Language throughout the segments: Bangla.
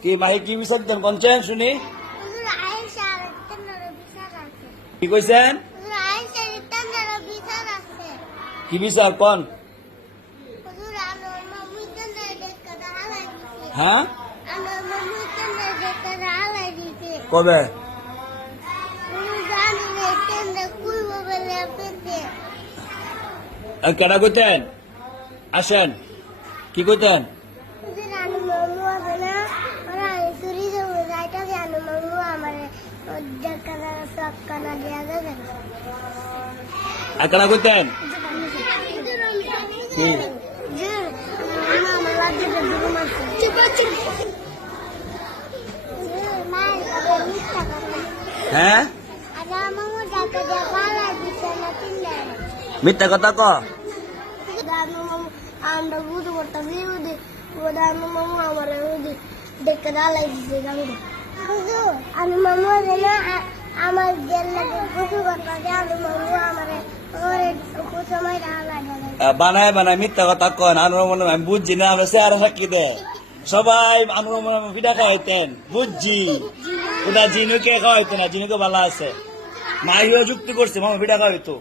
কি মাহি কি বিচার দিতেন? কনছেন শুনি। কি কইছেন? কি বিচার কন? হ্যাঁ? কবে? কেডা কইতেন? আসেন। কি কইতেন? হুজুর আনু মামু ডালাই ডালাই আহ, বানায় বানায় মিথ্যা কথা কন আনুর মনে আমি বুঝছি না আমরা চেয়ারে থাকি দে। সবাই আনুর মনে পিঠা খাওয়াইতেন বুঝছি। ওটা জিনুকে খাওয়াইতো না জিনুকে ভালো আছে। মাইও যুক্তি করছে মামা পিঠা খাওয়াইতো।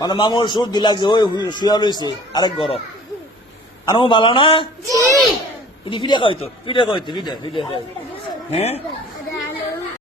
মানে মামুর সুর দিলাক যে ওই শুয়া লইছে আরেক গরম আর ভালো না জি। কয়তো পিঠা কয়তো পিঠা পিঠা পিঠা হ্যাঁ